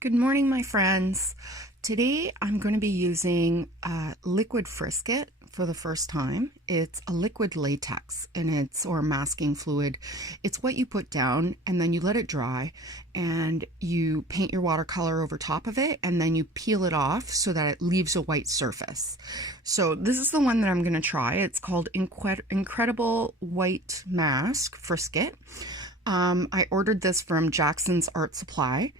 Good morning, my friends. Today I'm going to be using liquid Frisket for the first time. It's a liquid latex or masking fluid. It's what you put down and then you let it dry and you paint your watercolor over top of it and then you peel it off so that it leaves a white surface. So this is the one that I'm going to try. It's called Incredible White Mask Frisket. I ordered this from Jackson's Art Supply,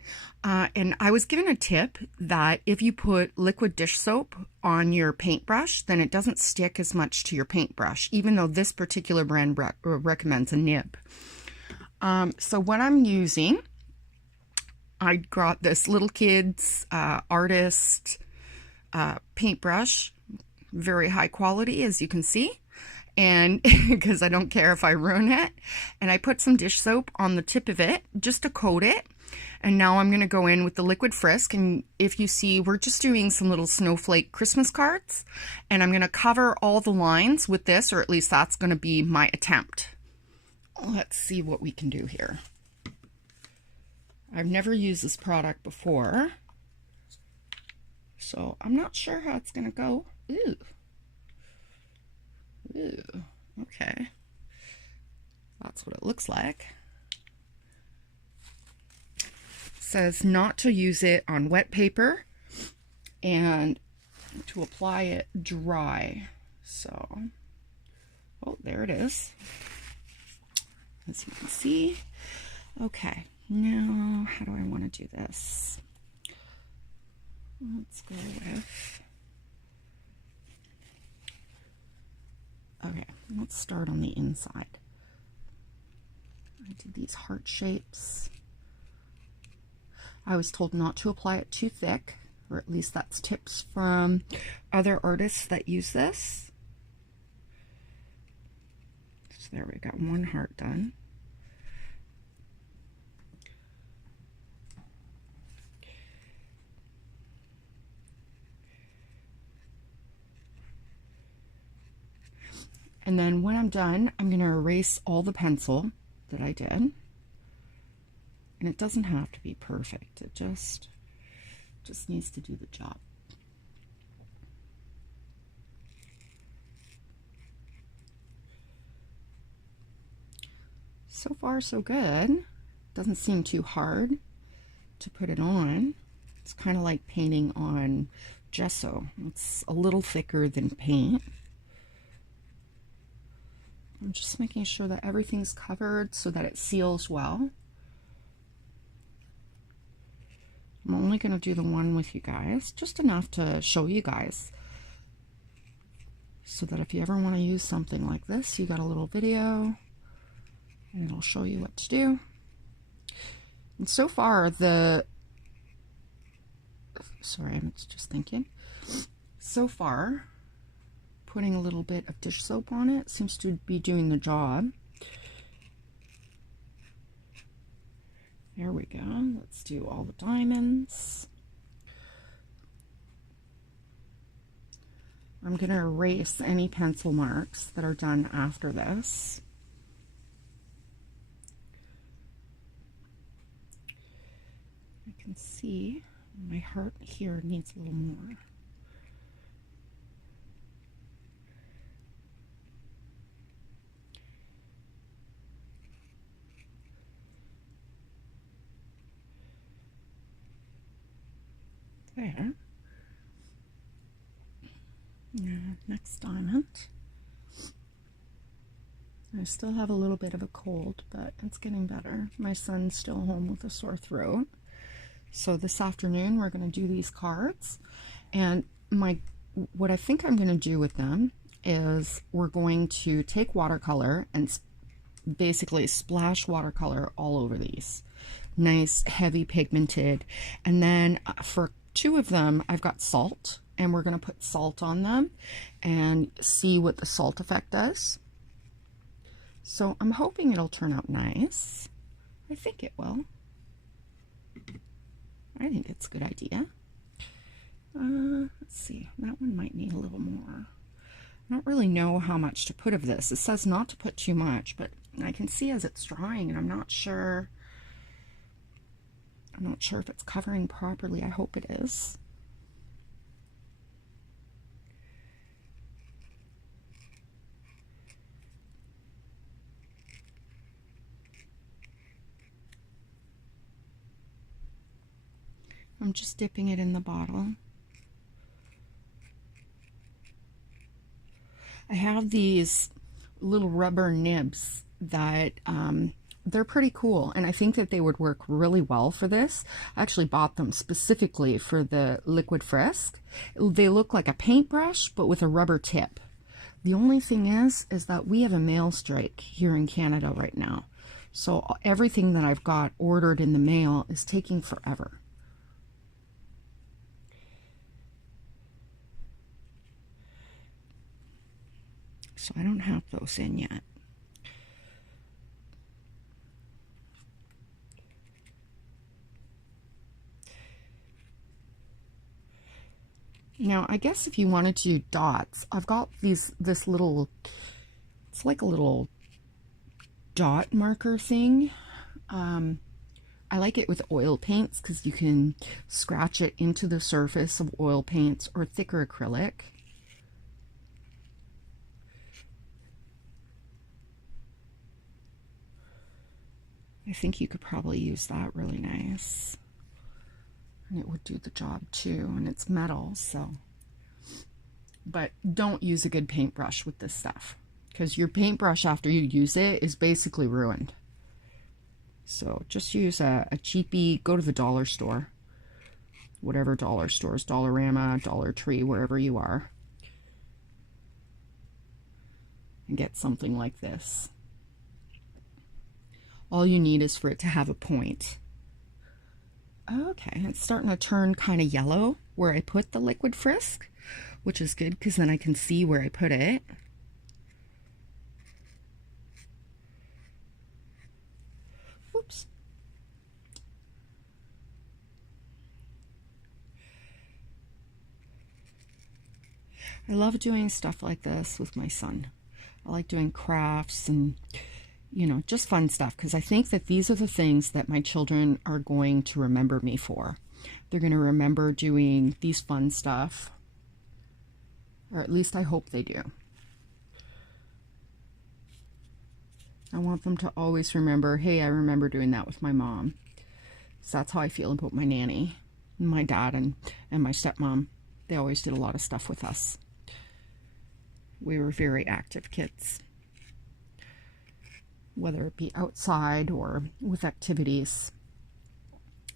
and I was given a tip that if you put liquid dish soap on your paintbrush, then it doesn't stick as much to your paintbrush, even though this particular brand recommends a nib. So what I'm using, I got this little kid's artist paintbrush, very high quality, as you can see. And because I don't care if I ruin it, and I put some dish soap on the tip of it just to coat it. And now I'm going to go in with the liquid Frisk, and if you see, we're just doing some little snowflake Christmas cards, and I'm going to cover all the lines with this, or at least that's going to be my attempt. Let's see what we can do here. I've never used this product before, so I'm not sure how it's going to go. Ooh. Ooh, okay. That's what it looks like. It says not to use it on wet paper and to apply it dry. So, oh, there it is. As you can see. Okay, now how do I want to do this? Let's go with... Okay, let's start on the inside. I did these heart shapes. I was told not to apply it too thick, or at least that's tips from other artists that use this. So there, we got one heart done. And then when I'm done, I'm going to erase all the pencil that I did. And it doesn't have to be perfect. It just needs to do the job. So far, so good. Doesn't seem too hard to put it on. It's kind of like painting on gesso. It's a little thicker than paint. I'm just making sure that everything's covered so that it seals well. I'm only going to do the one with you guys, just enough to show you guys, so that if you ever want to use something like this, you got a little video and it'll show you what to do. And so far, sorry, I'm just thinking. So far, putting a little bit of dish soap on it seems to be doing the job. There we go. Let's do all the diamonds. I'm going to erase any pencil marks that are done after this. I can see my heart here needs a little more. There. Next diamond. I still have a little bit of a cold, but it's getting better. My son's still home with a sore throat. So this afternoon we're going to do these cards, and what I think I'm going to do with them is we're going to take watercolor and basically splash watercolor all over these. Nice, heavy pigmented. And then for two of them, I've got salt, and we're going to put salt on them and see what the salt effect does. So I'm hoping it'll turn out nice. I think it will. I think it's a good idea. Let's see, that one might need a little more. I don't really know how much to put of this. It says not to put too much, but I can see as it's drying, and I'm not sure I'm not sure if it's covering properly. I hope it is. I'm just dipping it in the bottle. I have these little rubber nibs that they're pretty cool, and I think that they would work really well for this. I actually bought them specifically for the liquid frisk. They look like a paintbrush but with a rubber tip. The only thing is that we have a mail strike here in Canada right now, so everything that I've got ordered in the mail is taking forever. So I don't have those in yet. Now, I guess if you wanted to do dots, I've got this little, it's like a little dot marker thing. I like it with oil paints because you can scratch it into the surface of oil paints or thicker acrylic. I think you could probably use that really nice. And it would do the job too, and it's metal, so. But don't use a good paintbrush with this stuff, because your paintbrush after you use it is basically ruined. So just use a cheapie, go to the dollar store, whatever dollar stores, Dollarama, Dollar Tree, wherever you are, and get something like this. All you need is for it to have a point. Okay, it's starting to turn kind of yellow where I put the liquid frisk, which is good because then I can see where I put it. Whoops. I love doing stuff like this with my son. I like doing crafts and, you know, just fun stuff, because I think that these are the things that my children are going to remember me for. They're going to remember doing these fun stuff, or at least I hope they do. I want them to always remember, hey, I remember doing that with my mom. So that's how I feel about my nanny, my dad, and my stepmom. They always did a lot of stuff with us. We were very active kids, whether it be outside or with activities.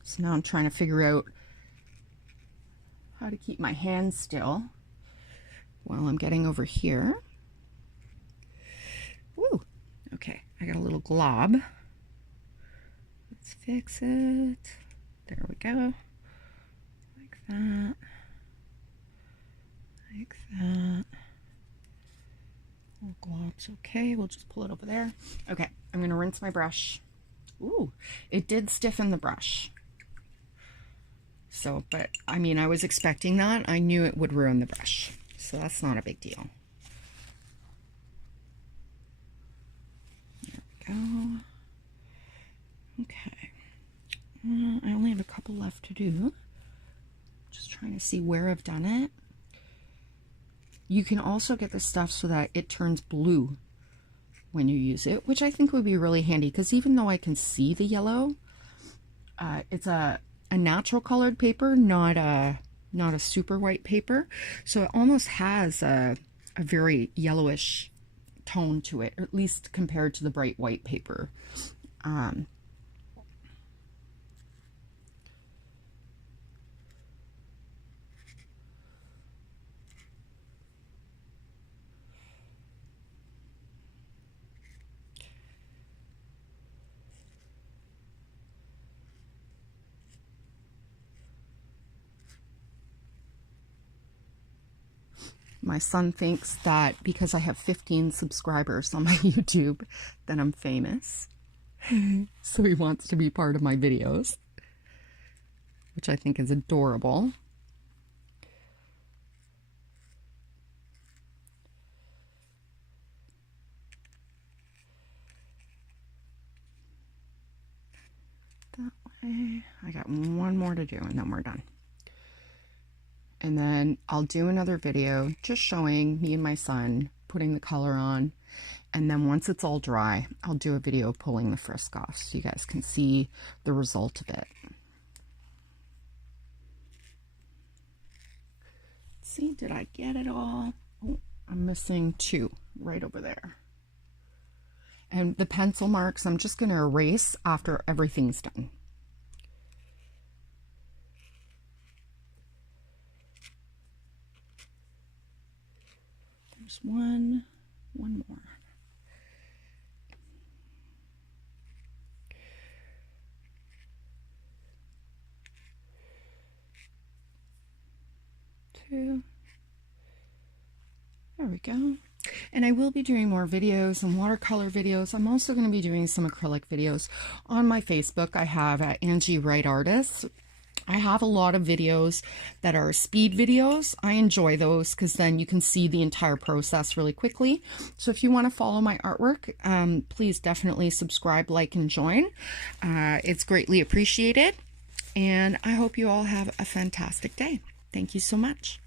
So now I'm trying to figure out how to keep my hands still while I'm getting over here. Woo! Okay, I got a little glob. Let's fix it. There we go. Like that. Like that. Little glob's okay. We'll just pull it over there. Okay, I'm going to rinse my brush. Ooh, it did stiffen the brush. So, but I mean, I was expecting that. I knew it would ruin the brush. So that's not a big deal. There we go. Okay. I only have a couple left to do. Just trying to see where I've done it. You can also get this stuff so that it turns blue when you use it, which I think would be really handy, because even though I can see the yellow, it's a natural colored paper, not a super white paper, so it almost has a very yellowish tone to it, or at least compared to the bright white paper. My son thinks that because I have 15 subscribers on my YouTube, that I'm famous. So he wants to be part of my videos, which I think is adorable. That way. Okay, I got one more to do and then we're done. And then I'll do another video just showing me and my son putting the color on. And then once it's all dry, I'll do a video pulling the frisk off so you guys can see the result of it. See, did I get it all? Oh, I'm missing two right over there. And the pencil marks, I'm just going to erase after everything's done. There's one more. Two. There we go. And I will be doing more videos and watercolor videos. I'm also going to be doing some acrylic videos. On my Facebook, I have Angie Wright Artists. I have a lot of videos that are speed videos. I enjoy those because then you can see the entire process really quickly. So if you want to follow my artwork, please definitely subscribe, like, and join. It's greatly appreciated. And I hope you all have a fantastic day. Thank you so much.